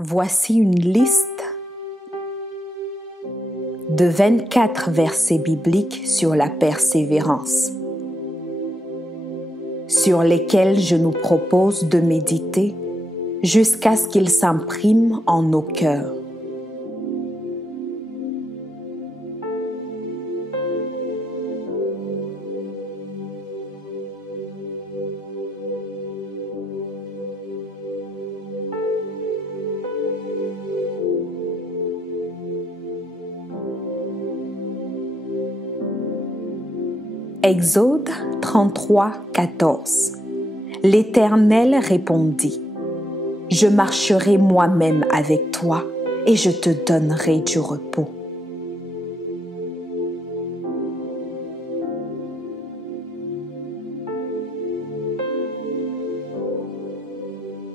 Voici une liste de 24 versets bibliques sur la persévérance, sur lesquels je nous propose de méditer jusqu'à ce qu'ils s'impriment en nos cœurs. Exode 33, 14. L'Éternel répondit: Je marcherai moi-même avec toi et je te donnerai du repos.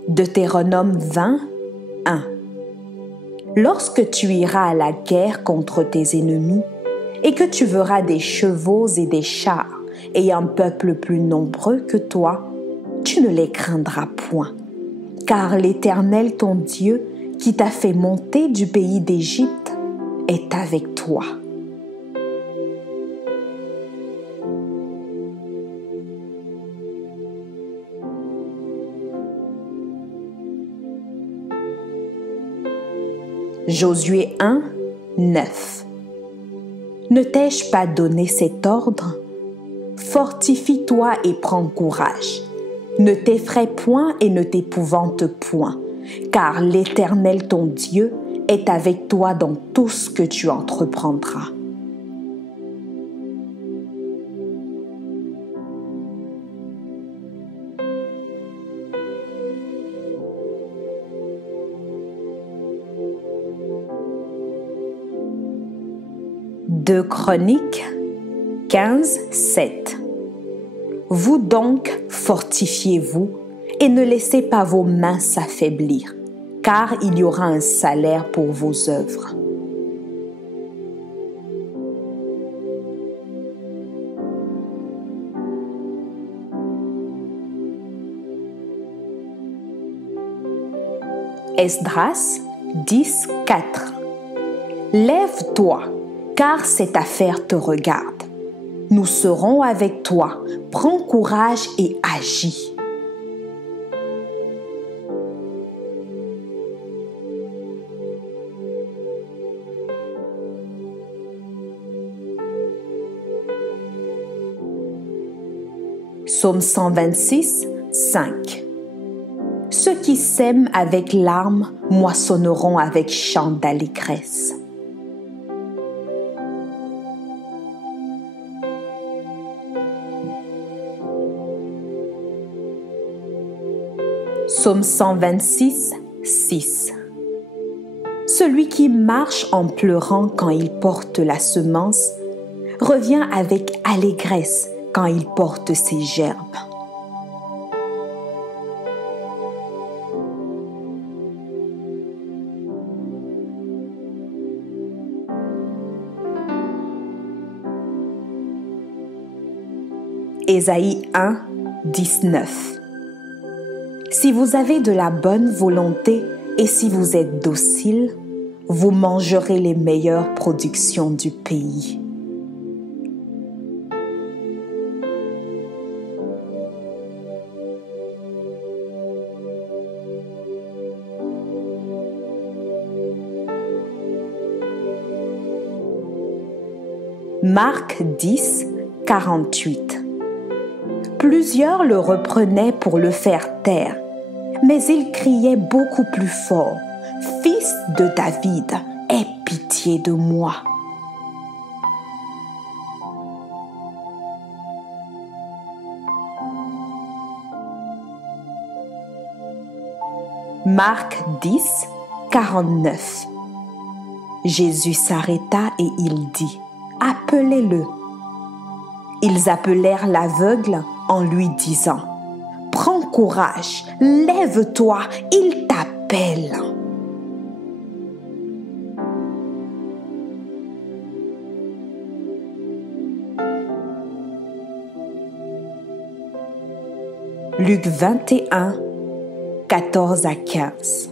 Deutéronome 20, 1. Lorsque tu iras à la guerre contre tes ennemis, et que tu verras des chevaux et des chars et un peuple plus nombreux que toi, tu ne les craindras point, car l'Éternel ton Dieu, qui t'a fait monter du pays d'Égypte, est avec toi. Josué 1, 9. Ne t'ai-je pas donné cet ordre? Fortifie-toi et prends courage. Ne t'effraie point et ne t'épouvante point, car l'Éternel ton Dieu est avec toi dans tout ce que tu entreprendras. Deux Chroniques 15, 7. Vous donc fortifiez-vous et ne laissez pas vos mains s'affaiblir, car il y aura un salaire pour vos œuvres. Esdras 10, 4. Lève-toi, car cette affaire te regarde. Nous serons avec toi. Prends courage et agis. Psaume 126, 5. Ceux qui sèment avec larmes moissonneront avec chant d'allégresse. Psaume 126, 6. Celui qui marche en pleurant quand il porte la semence revient avec allégresse quand il porte ses gerbes. Ésaïe 1, 19. Si vous avez de la bonne volonté et si vous êtes docile, vous mangerez les meilleures productions du pays. Marc 10, 48. Plusieurs le reprenaient pour le faire taire, mais il criait beaucoup plus fort: « Fils de David, aie pitié de moi. » Marc 10, 49. Jésus s'arrêta et il dit: « Appelez-le. » Ils appelèrent l'aveugle en lui disant: « Prends courage, lève-toi, il t'appelle. » Luc 21, 14 à 15.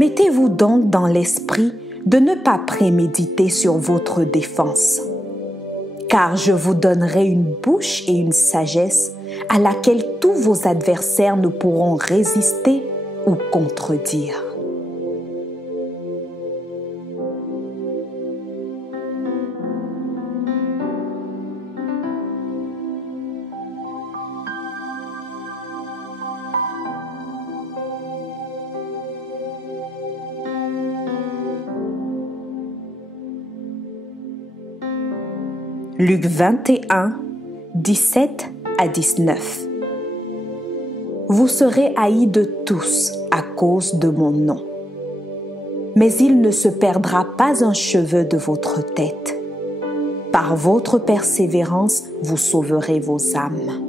Mettez-vous donc dans l'esprit de ne pas préméditer sur votre défense, car je vous donnerai une bouche et une sagesse à laquelle tous vos adversaires ne pourront résister ou contredire. Luc 21, 17 à 19. Vous serez haïs de tous à cause de mon nom. Mais il ne se perdra pas un cheveu de votre tête. Par votre persévérance, vous sauverez vos âmes.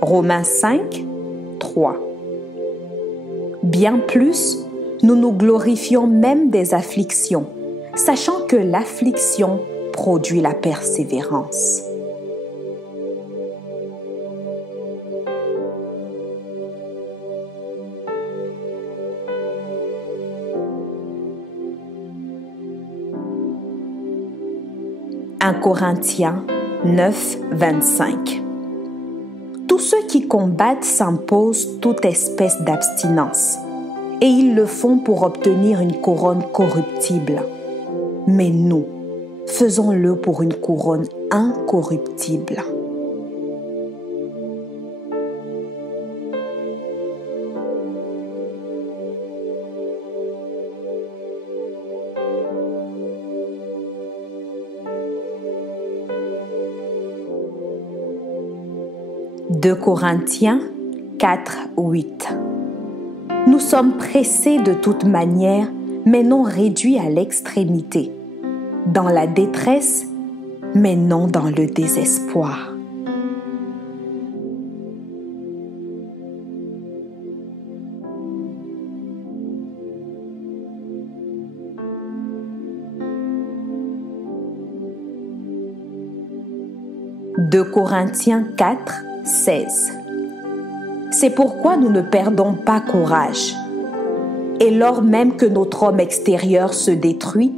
Romains 5, 3. Bien plus, nous nous glorifions même des afflictions, sachant que l'affliction produit la persévérance. « 1 Corinthiens 9, 25. Tous ceux qui combattent s'imposent toute espèce d'abstinence, et ils le font pour obtenir une couronne corruptible. Mais nous, faisons-le pour une couronne incorruptible. « 2 Corinthiens 4, 8. Nous sommes pressés de toute manière, mais non réduits à l'extrémité, dans la détresse, mais non dans le désespoir. » « 2 Corinthiens 4, 16. C'est pourquoi nous ne perdons pas courage. Et lors même que notre homme extérieur se détruit,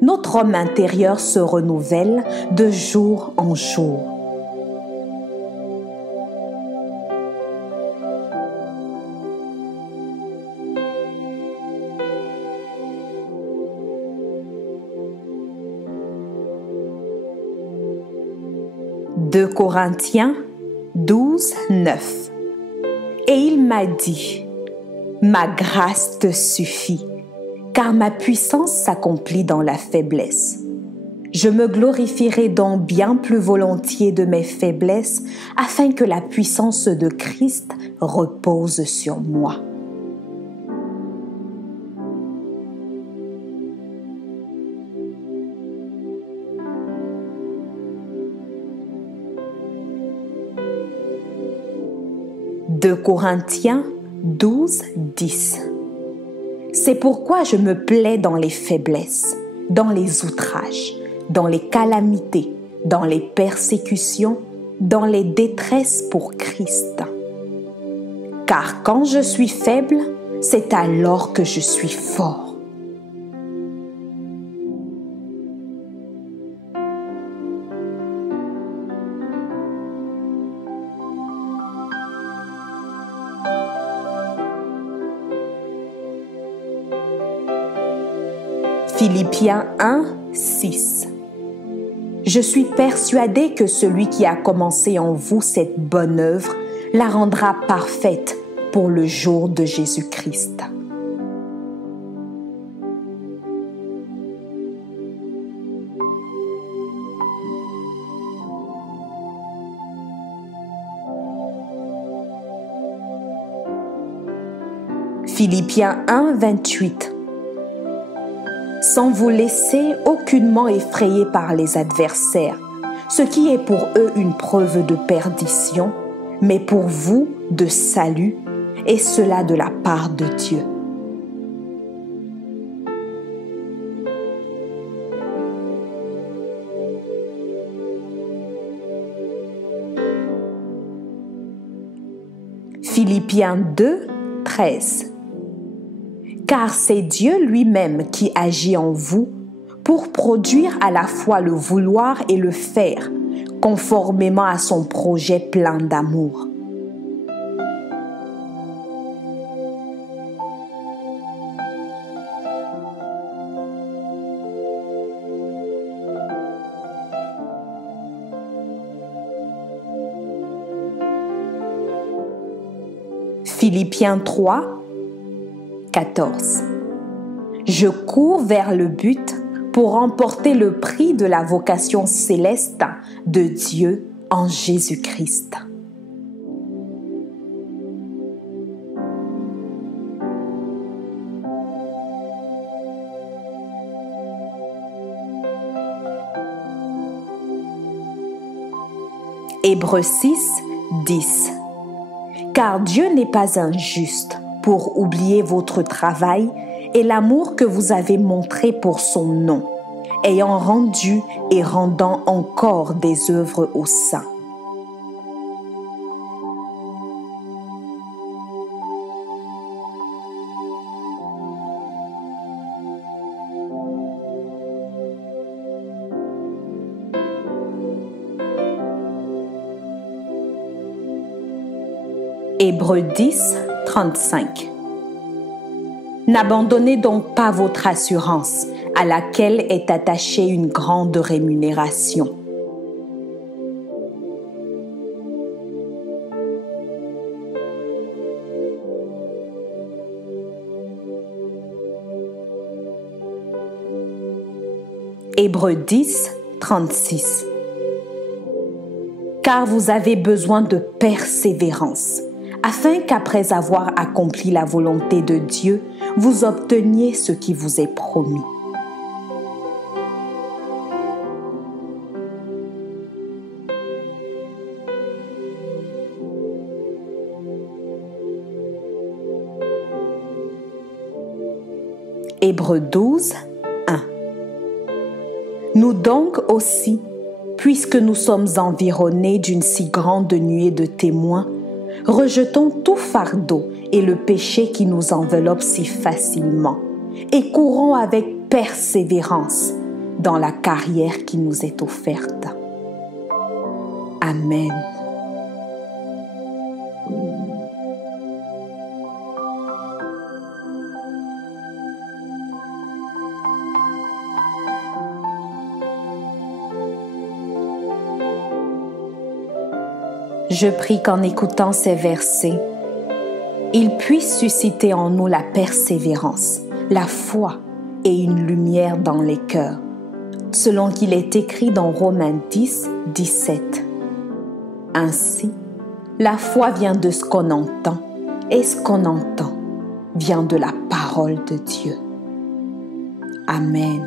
notre homme intérieur se renouvelle de jour en jour. « 2 Corinthiens 12, 9. Et il m'a dit, « Ma grâce te suffit, car ma puissance s'accomplit dans la faiblesse. Je me glorifierai donc bien plus volontiers de mes faiblesses, afin que la puissance de Christ repose sur moi. » « 2 Corinthiens 12, 10. C'est pourquoi je me plais dans les faiblesses, dans les outrages, dans les calamités, dans les persécutions, dans les détresses pour Christ. Car quand je suis faible, c'est alors que je suis fort. » Philippiens 1, 6. Je suis persuadé que celui qui a commencé en vous cette bonne œuvre la rendra parfaite pour le jour de Jésus-Christ. Philippiens 1, 28. Sans vous laisser aucunement effrayer par les adversaires, ce qui est pour eux une preuve de perdition, mais pour vous de salut, et cela de la part de Dieu. Philippiens 2, 13. Car c'est Dieu lui-même qui agit en vous pour produire à la fois le vouloir et le faire, conformément à son projet plein d'amour. Philippiens 3, 14. Je cours vers le but pour remporter le prix de la vocation céleste de Dieu en Jésus-Christ. Hébreux 6, 10. Car Dieu n'est pas injuste pour oublier votre travail et l'amour que vous avez montré pour son nom, ayant rendu et rendant encore des œuvres aux saints. Hébreux 10, 35. N'abandonnez donc pas votre assurance, à laquelle est attachée une grande rémunération. Hébreux 10, 36. Car vous avez besoin de persévérance, afin qu'après avoir accompli la volonté de Dieu, vous obteniez ce qui vous est promis. Hébreux 12, 1. Nous donc aussi, puisque nous sommes environnés d'une si grande nuée de témoins, rejetons tout fardeau et le péché qui nous enveloppe si facilement, et courons avec persévérance dans la carrière qui nous est offerte. Amen. Je prie qu'en écoutant ces versets, ils puissent susciter en nous la persévérance, la foi et une lumière dans les cœurs, selon qu'il est écrit dans Romains 10, 17. Ainsi, la foi vient de ce qu'on entend, et ce qu'on entend vient de la parole de Dieu. Amen.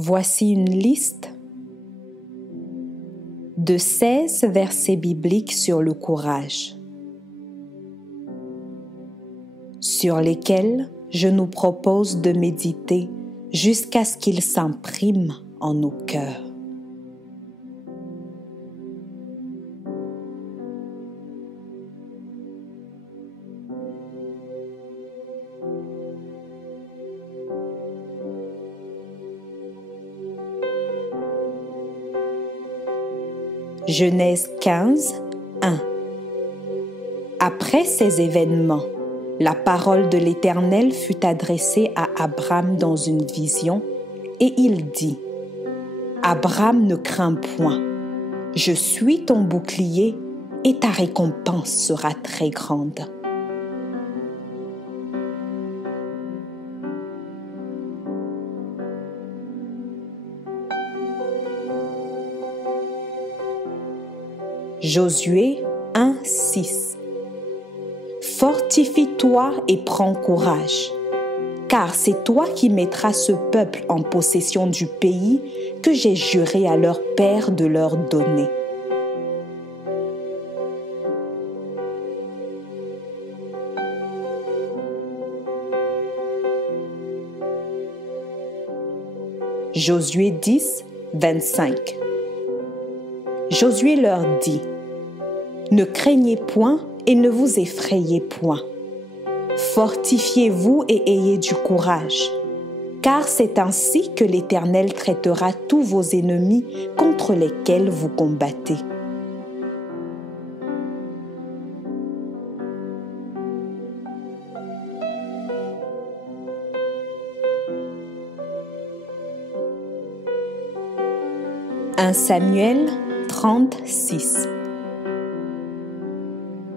Voici une liste de 16 versets bibliques sur le courage, sur lesquels je nous propose de méditer jusqu'à ce qu'ils s'impriment en nos cœurs. Genèse 15, 1. Après ces événements, la parole de l'Éternel fut adressée à Abram dans une vision, et il dit : Abram, ne crains point, je suis ton bouclier et ta récompense sera très grande. Josué 1, 6. Fortifie-toi et prends courage, car c'est toi qui mettras ce peuple en possession du pays que j'ai juré à leur père de leur donner. Josué 10, 25. Josué leur dit : Ne craignez point et ne vous effrayez point. Fortifiez-vous et ayez du courage, car c'est ainsi que l'Éternel traitera tous vos ennemis contre lesquels vous combattez. « 1 Samuel 36.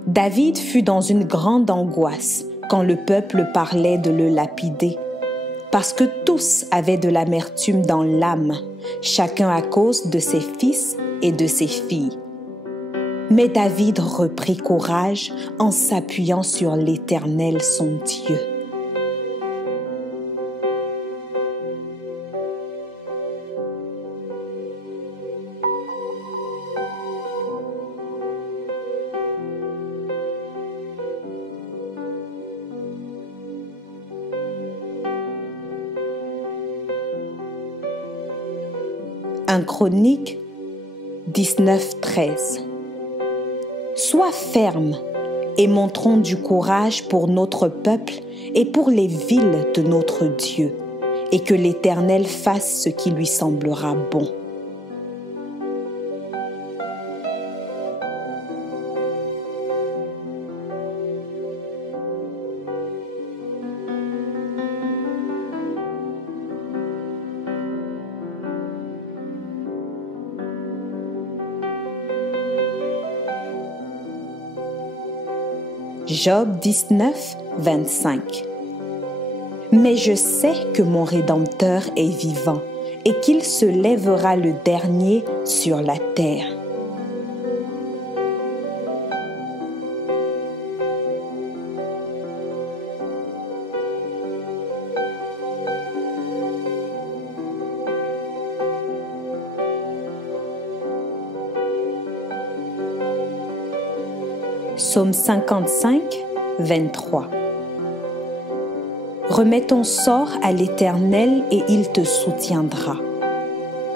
David fut dans une grande angoisse quand le peuple parlait de le lapider, parce que tous avaient de l'amertume dans l'âme, chacun à cause de ses fils et de ses filles. Mais David reprit courage en s'appuyant sur l'Éternel son Dieu. Un Chronique 19, 13. Sois ferme et montrons du courage pour notre peuple et pour les villes de notre Dieu, et que l'Éternel fasse ce qui lui semblera bon. Job 19, 25. Mais je sais que mon Rédempteur est vivant et qu'il se lèvera le dernier sur la terre. Psaume 55, 23. Remets ton sort à l'Éternel et il te soutiendra.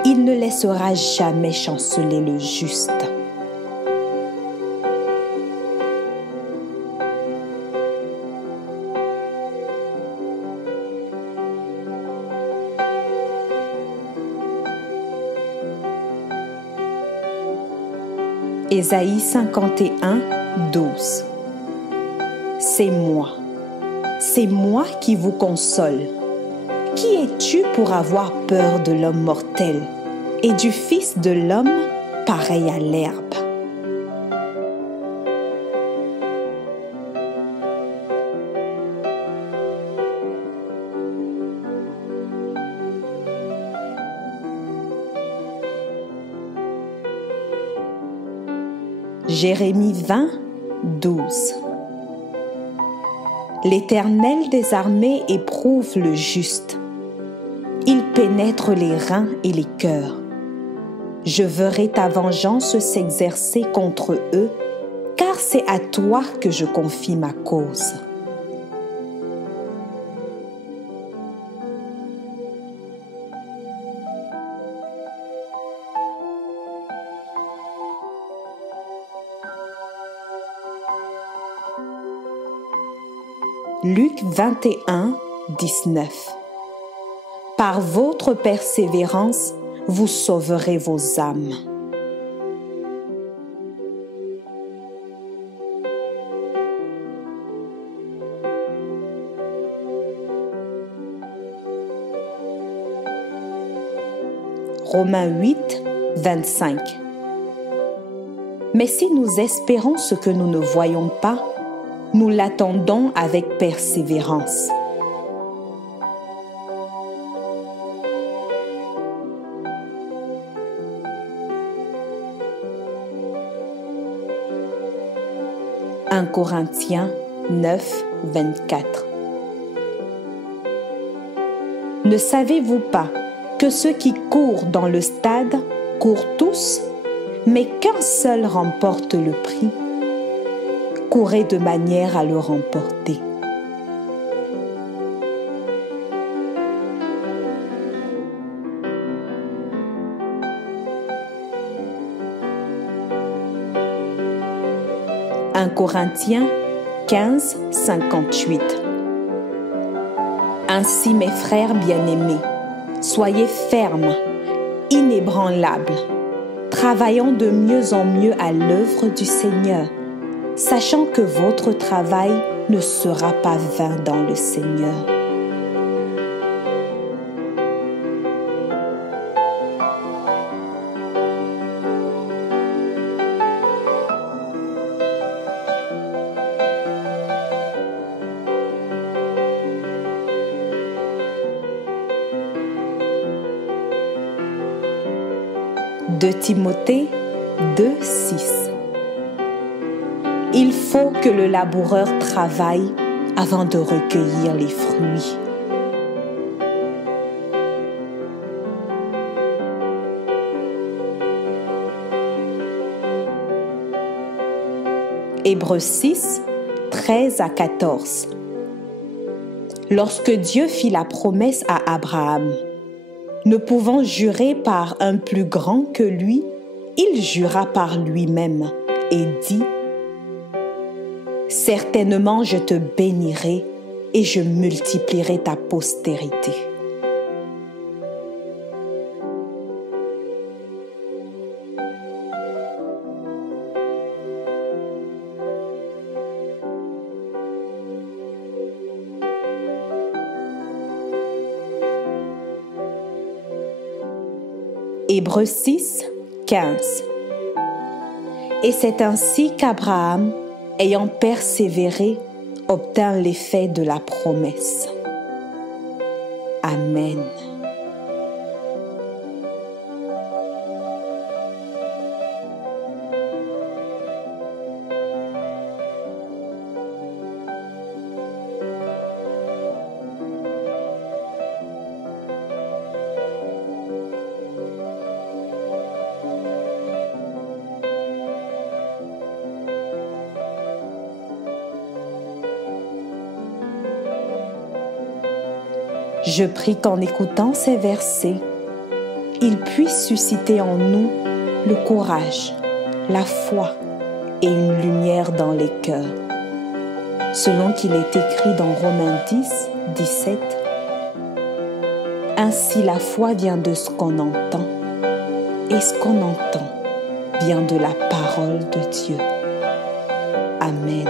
Il ne laissera jamais chanceler le juste. Ésaïe 51, 12. C'est moi qui vous console. Qui es-tu pour avoir peur de l'homme mortel et du Fils de l'homme pareil à l'herbe? Jérémie 20, 12. L'Éternel des armées éprouve le juste. Il pénètre les reins et les cœurs. Je verrai ta vengeance s'exercer contre eux, car c'est à toi que je confie ma cause. Luc 21, 19. Par votre persévérance, vous sauverez vos âmes. Romains 8, 25. Mais si nous espérons ce que nous ne voyons pas, nous l'attendons avec persévérance. « 1 Corinthiens 9, 24. Ne savez-vous pas que ceux qui courent dans le stade courent tous, mais qu'un seul remporte le prix? Courez de manière à le remporter. » « 1 Corinthiens 15, 58. Ainsi, mes frères bien-aimés, soyez fermes, inébranlables, travaillant de mieux en mieux à l'œuvre du Seigneur, sachant que votre travail ne sera pas vain dans le Seigneur. De Timothée 2, 6. Il faut que le laboureur travaille avant de recueillir les fruits. Hébreux 6, 13 à 14. Lorsque Dieu fit la promesse à Abraham, ne pouvant jurer par un plus grand que lui, il jura par lui-même et dit : « Certainement je te bénirai et je multiplierai ta postérité. » Hébreux 6, 15. Et c'est ainsi qu'Abraham, ayant persévéré, obtint l'effet de la promesse. Amen. Je prie qu'en écoutant ces versets, ils puissent susciter en nous le courage, la foi et une lumière dans les cœurs. Selon qu'il est écrit dans Romains 10, 17, « Ainsi la foi vient de ce qu'on entend, et ce qu'on entend vient de la parole de Dieu. » Amen.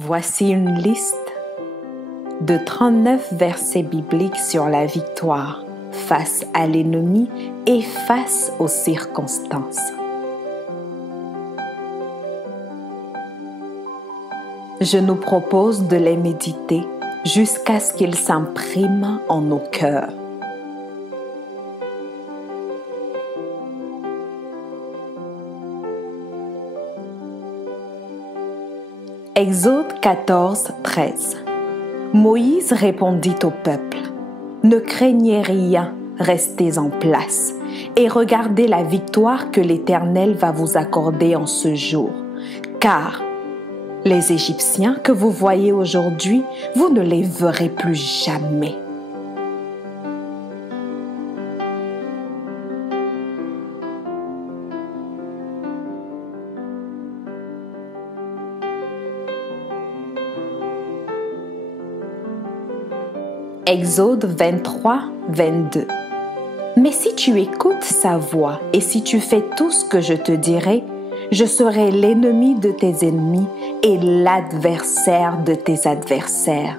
Voici une liste de 39 versets bibliques sur la victoire face à l'ennemi et face aux circonstances. Je nous propose de les méditer jusqu'à ce qu'ils s'impriment en nos cœurs. Exode 14, 13. Moïse répondit au peuple: « Ne craignez rien, restez en place et regardez la victoire que l'Éternel va vous accorder en ce jour. Car les Égyptiens que vous voyez aujourd'hui, vous ne les verrez plus jamais. » Exode 23, 22. Mais si tu écoutes sa voix et si tu fais tout ce que je te dirai, je serai l'ennemi de tes ennemis et l'adversaire de tes adversaires.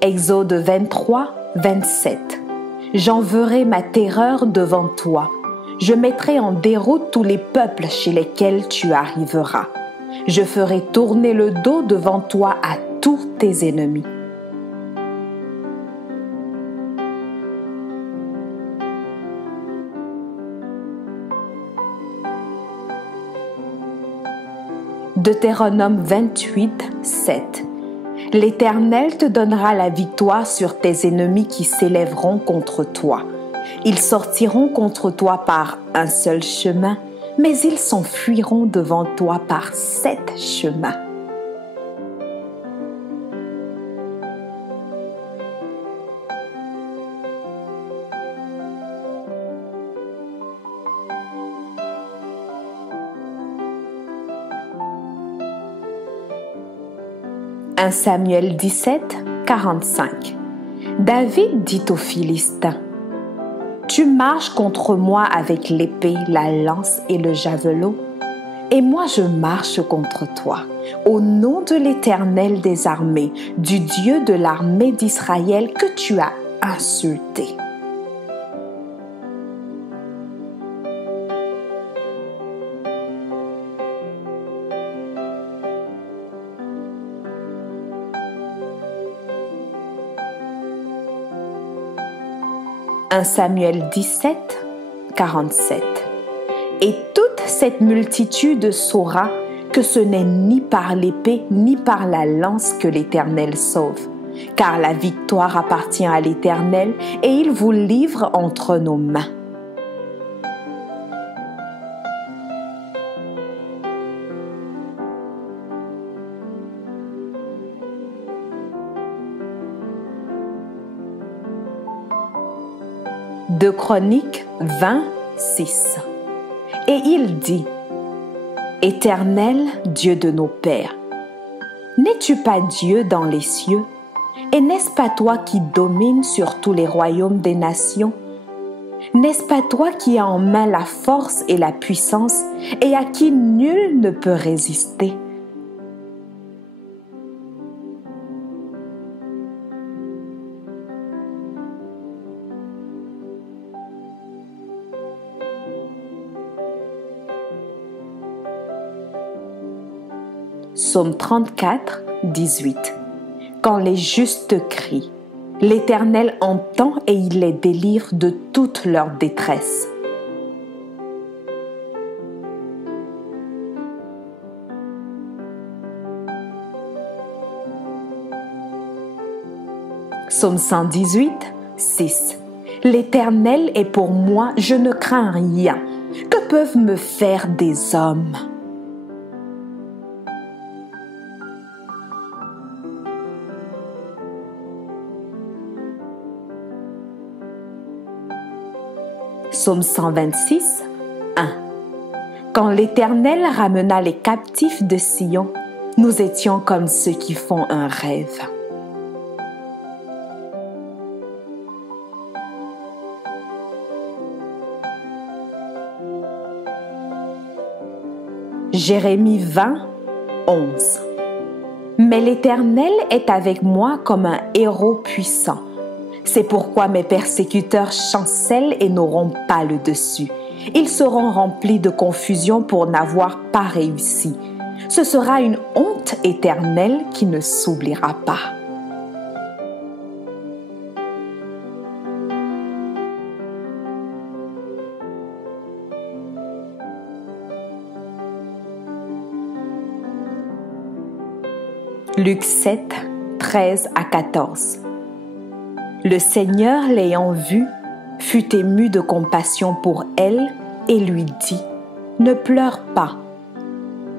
Exode 23, 27. J'enverrai ma terreur devant toi. Je mettrai en déroute tous les peuples chez lesquels tu arriveras. Je ferai tourner le dos devant toi à tous tes ennemis. Deutéronome 28, 7. L'Éternel te donnera la victoire sur tes ennemis qui s'élèveront contre toi. Ils sortiront contre toi par un seul chemin, mais ils s'enfuiront devant toi par 7 chemins. « 1 Samuel 17, 45. David dit aux Philistins: « Tu marches contre moi avec l'épée, la lance et le javelot, et moi je marche contre toi. Au nom de l'Éternel des armées, du Dieu de l'armée d'Israël que tu as insulté. » « 1 Samuel 17, 47. Et toute cette multitude saura que ce n'est ni par l'épée ni par la lance que l'Éternel sauve, car la victoire appartient à l'Éternel et il vous livre entre nos mains. » De Chroniques 20, 6. Et il dit: « Éternel, Dieu de nos pères, n'es-tu pas Dieu dans les cieux? Et n'est-ce pas toi qui domines sur tous les royaumes des nations? N'est-ce pas toi qui as en main la force et la puissance et à qui nul ne peut résister? » Psaume 34, 18. Quand les justes crient, l'Éternel entend et il les délivre de toute leur détresse. Psaume 118, 6. L'Éternel est pour moi, je ne crains rien. Que peuvent me faire des hommes? Psaume 126, 1. Quand l'Éternel ramena les captifs de Sion, nous étions comme ceux qui font un rêve. Jérémie 20, 11. Mais l'Éternel est avec moi comme un héros puissant. C'est pourquoi mes persécuteurs chancellent et n'auront pas le dessus. Ils seront remplis de confusion pour n'avoir pas réussi. Ce sera une honte éternelle qui ne s'oubliera pas. Luc 7, 13 à 14. Le Seigneur, l'ayant vue, fut ému de compassion pour elle et lui dit, « Ne pleure pas. »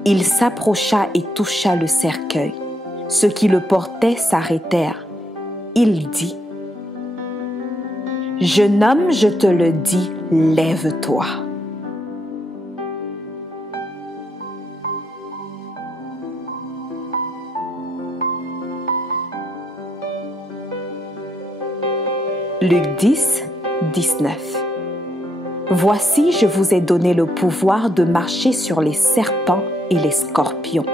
Il s'approcha et toucha le cercueil. Ceux qui le portaient s'arrêtèrent. Il dit, « Jeune homme, je te le dis, lève-toi. » Luc 10, 19. Voici, je vous ai donné le pouvoir de marcher sur les serpents et les scorpions,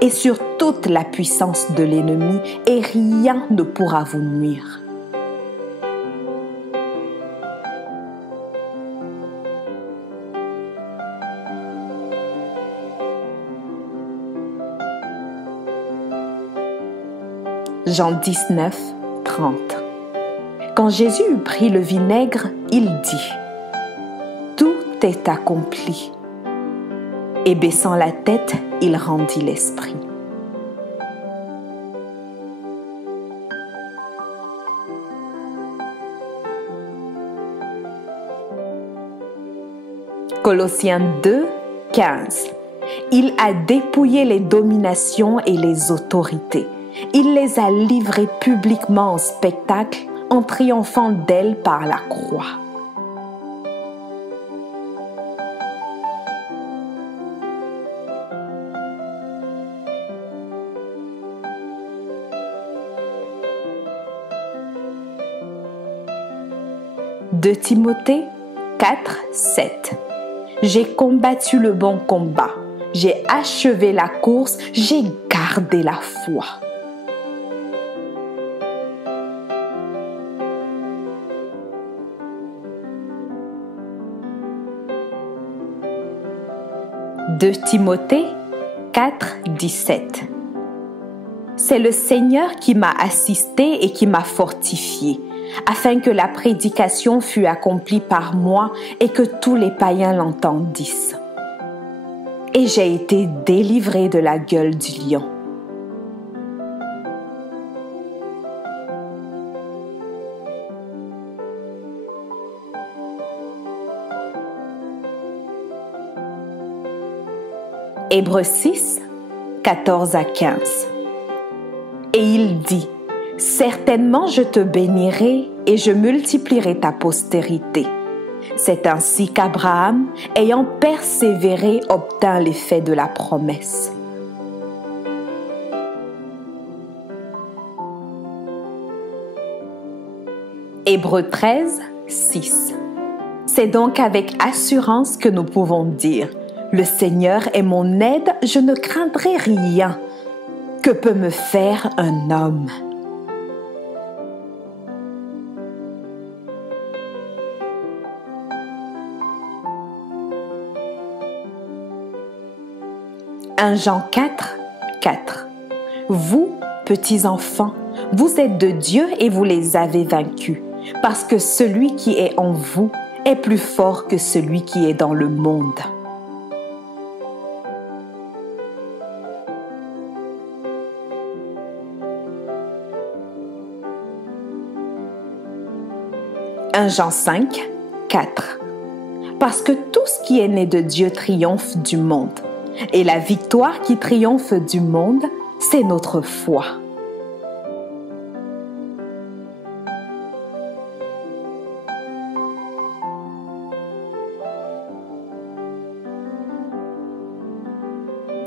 et sur toute la puissance de l'ennemi, et rien ne pourra vous nuire. Jean 19, 30. Quand Jésus eut pris le vinaigre, il dit, « Tout est accompli. » Et baissant la tête, il rendit l'esprit. Colossiens 2, 15. Il a dépouillé les dominations et les autorités. Il les a livrées publiquement en spectacle en triomphant d'elle par la croix. De Timothée 4, 7. J'ai combattu le bon combat, j'ai achevé la course, j'ai gardé la foi. De Timothée 4, 17. C'est le Seigneur qui m'a assisté et qui m'a fortifié, afin que la prédication fût accomplie par moi et que tous les païens l'entendissent. Et j'ai été délivré de la gueule du lion. Hébreux 6, 14 à 15. Et il dit, « Certainement je te bénirai et je multiplierai ta postérité. » C'est ainsi qu'Abraham, ayant persévéré, obtint l'effet de la promesse. Hébreux 13, 6. C'est donc avec assurance que nous pouvons dire, « Le Seigneur est mon aide, je ne craindrai rien. Que peut me faire un homme? » Jean 4, 4. Vous, petits enfants, vous êtes de Dieu et vous les avez vaincus, parce que celui qui est en vous est plus fort que celui qui est dans le monde. Jean 5, 4. Parce que tout ce qui est né de Dieu triomphe du monde. Et la victoire qui triomphe du monde, c'est notre foi.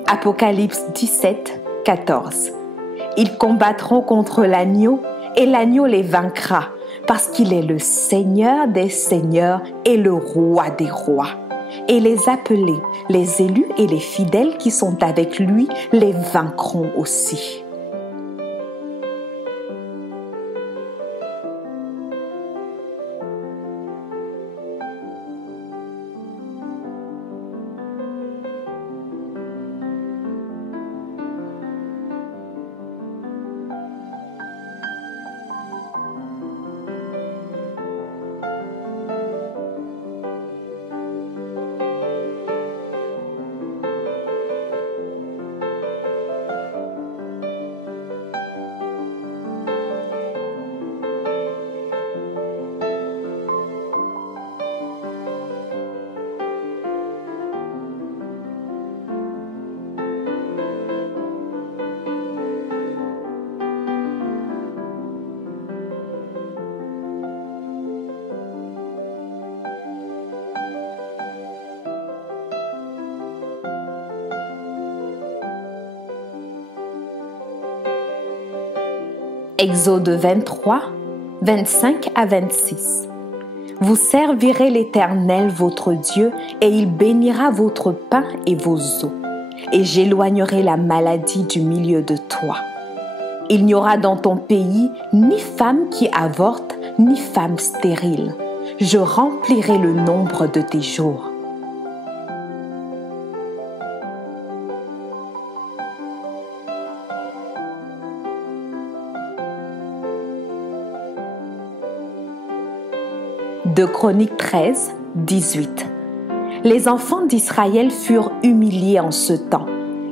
Apocalypse 17, 14. Ils combattront contre l'agneau et l'agneau les vaincra, parce qu'il est le Seigneur des seigneurs et le Roi des rois. et les appelés, les élus et les fidèles qui sont avec lui les vaincront aussi. Exode 23, 25 à 26. Vous servirez l'Éternel votre Dieu, et il bénira votre pain et vos eaux, et j'éloignerai la maladie du milieu de toi. Il n'y aura dans ton pays ni femme qui avorte, ni femme stérile. Je remplirai le nombre de tes jours. De Chroniques 13, 18. Les enfants d'Israël furent humiliés en ce temps,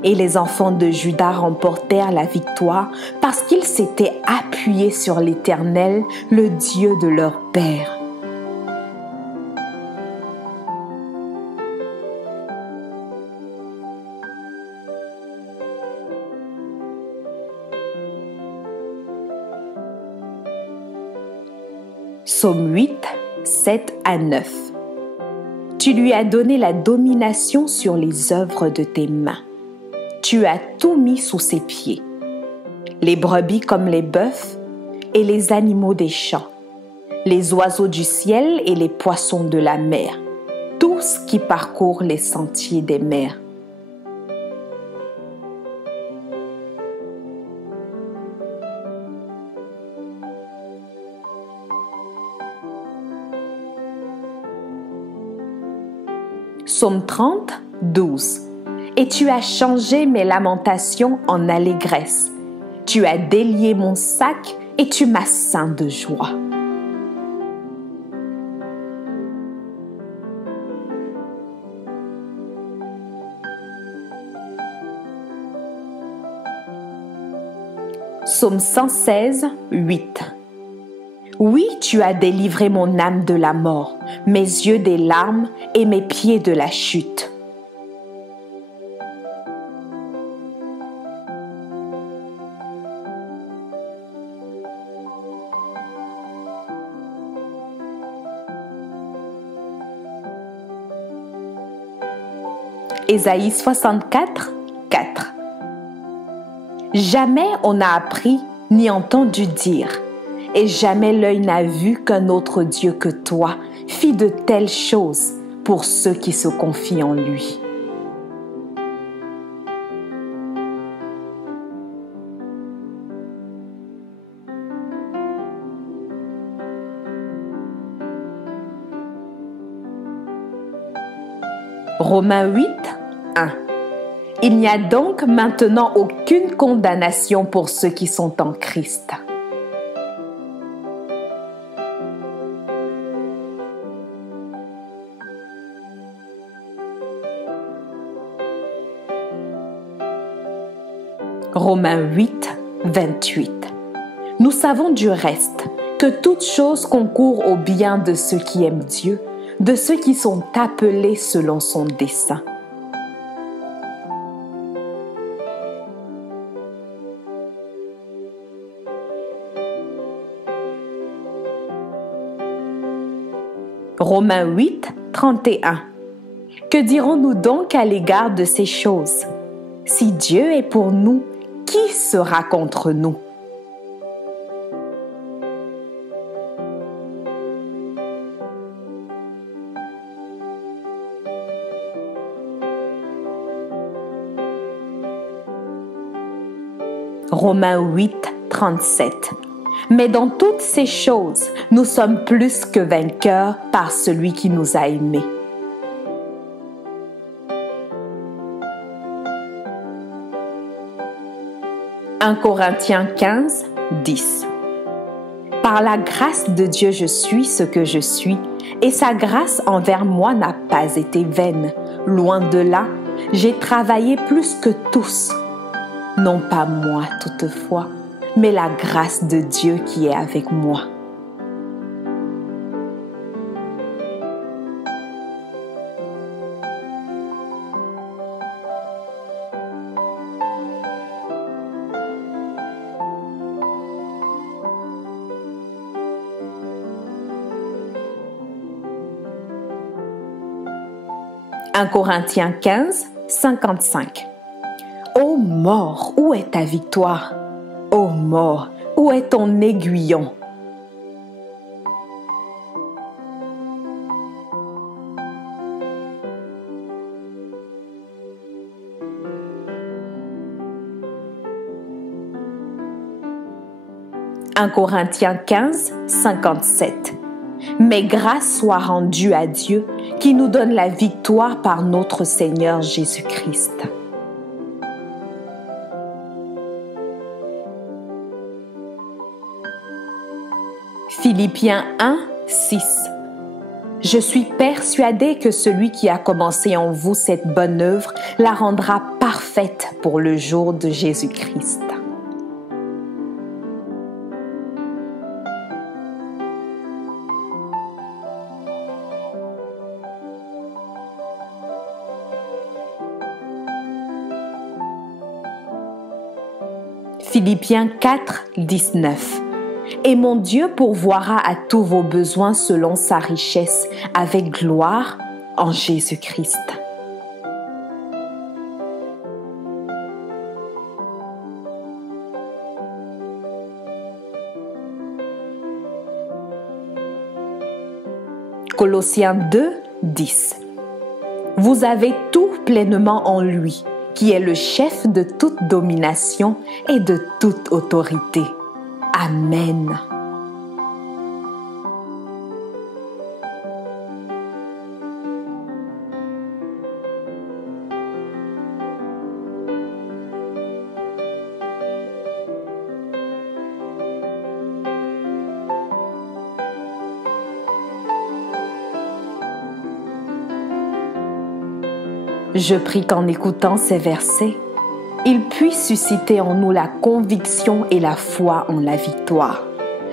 et les enfants de Juda remportèrent la victoire parce qu'ils s'étaient appuyés sur l'Éternel, le Dieu de leur père. Psaume 8, 7 à 9. Tu lui as donné la domination sur les œuvres de tes mains. Tu as tout mis sous ses pieds. Les brebis comme les bœufs et les animaux des champs, les oiseaux du ciel et les poissons de la mer, tous qui parcourent les sentiers des mers. Psaume 30, 12. Et tu as changé mes lamentations en allégresse. Tu as délié mon sac et tu m'as ceint de joie. Psaume 116, 8. Oui, tu as délivré mon âme de la mort, mes yeux des larmes et mes pieds de la chute. Ésaïe 64, 4. Jamais on n'a appris ni entendu dire, et jamais l'œil n'a vu qu'un autre Dieu que toi fit de telles choses pour ceux qui se confient en lui. Romains 8, 1. Il n'y a donc maintenant aucune condamnation pour ceux qui sont en Christ. Romains 8, 28. Nous savons du reste que toute chose concourt au bien de ceux qui aiment Dieu, de ceux qui sont appelés selon son dessein. Romains 8, 31. Que dirons-nous donc à l'égard de ces choses? Si Dieu est pour nous, qui sera contre nous? Romains 8, 37. Mais dans toutes ces choses, nous sommes plus que vainqueurs par celui qui nous a aimés. « 1 Corinthiens 15, 10. Par la grâce de Dieu, je suis ce que je suis, et sa grâce envers moi n'a pas été vaine. Loin de là, j'ai travaillé plus que tous. Non pas moi toutefois, mais la grâce de Dieu qui est avec moi. » « 1 Corinthiens 15, 55. Ô mort, où est ta victoire? Ô mort, où est ton aiguillon? « 1 Corinthiens 15, 57. Mais grâce soit rendue à Dieu qui nous donne la victoire par notre Seigneur Jésus-Christ. » Philippiens 1, 6. Je suis persuadé que celui qui a commencé en vous cette bonne œuvre la rendra parfaite pour le jour de Jésus-Christ. Philippiens 4, 19. Et mon Dieu pourvoira à tous vos besoins selon sa richesse, avec gloire en Jésus-Christ. Colossiens 2, 10. Vous avez tout pleinement en lui, qui est le chef de toute domination et de toute autorité. Amen. Je prie qu'en écoutant ces versets, il puisse susciter en nous la conviction et la foi en la victoire,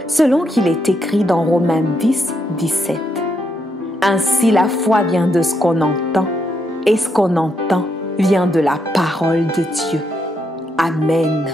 selon qu'il est écrit dans Romains 10, 17. Ainsi la foi vient de ce qu'on entend, et ce qu'on entend vient de la parole de Dieu. Amen.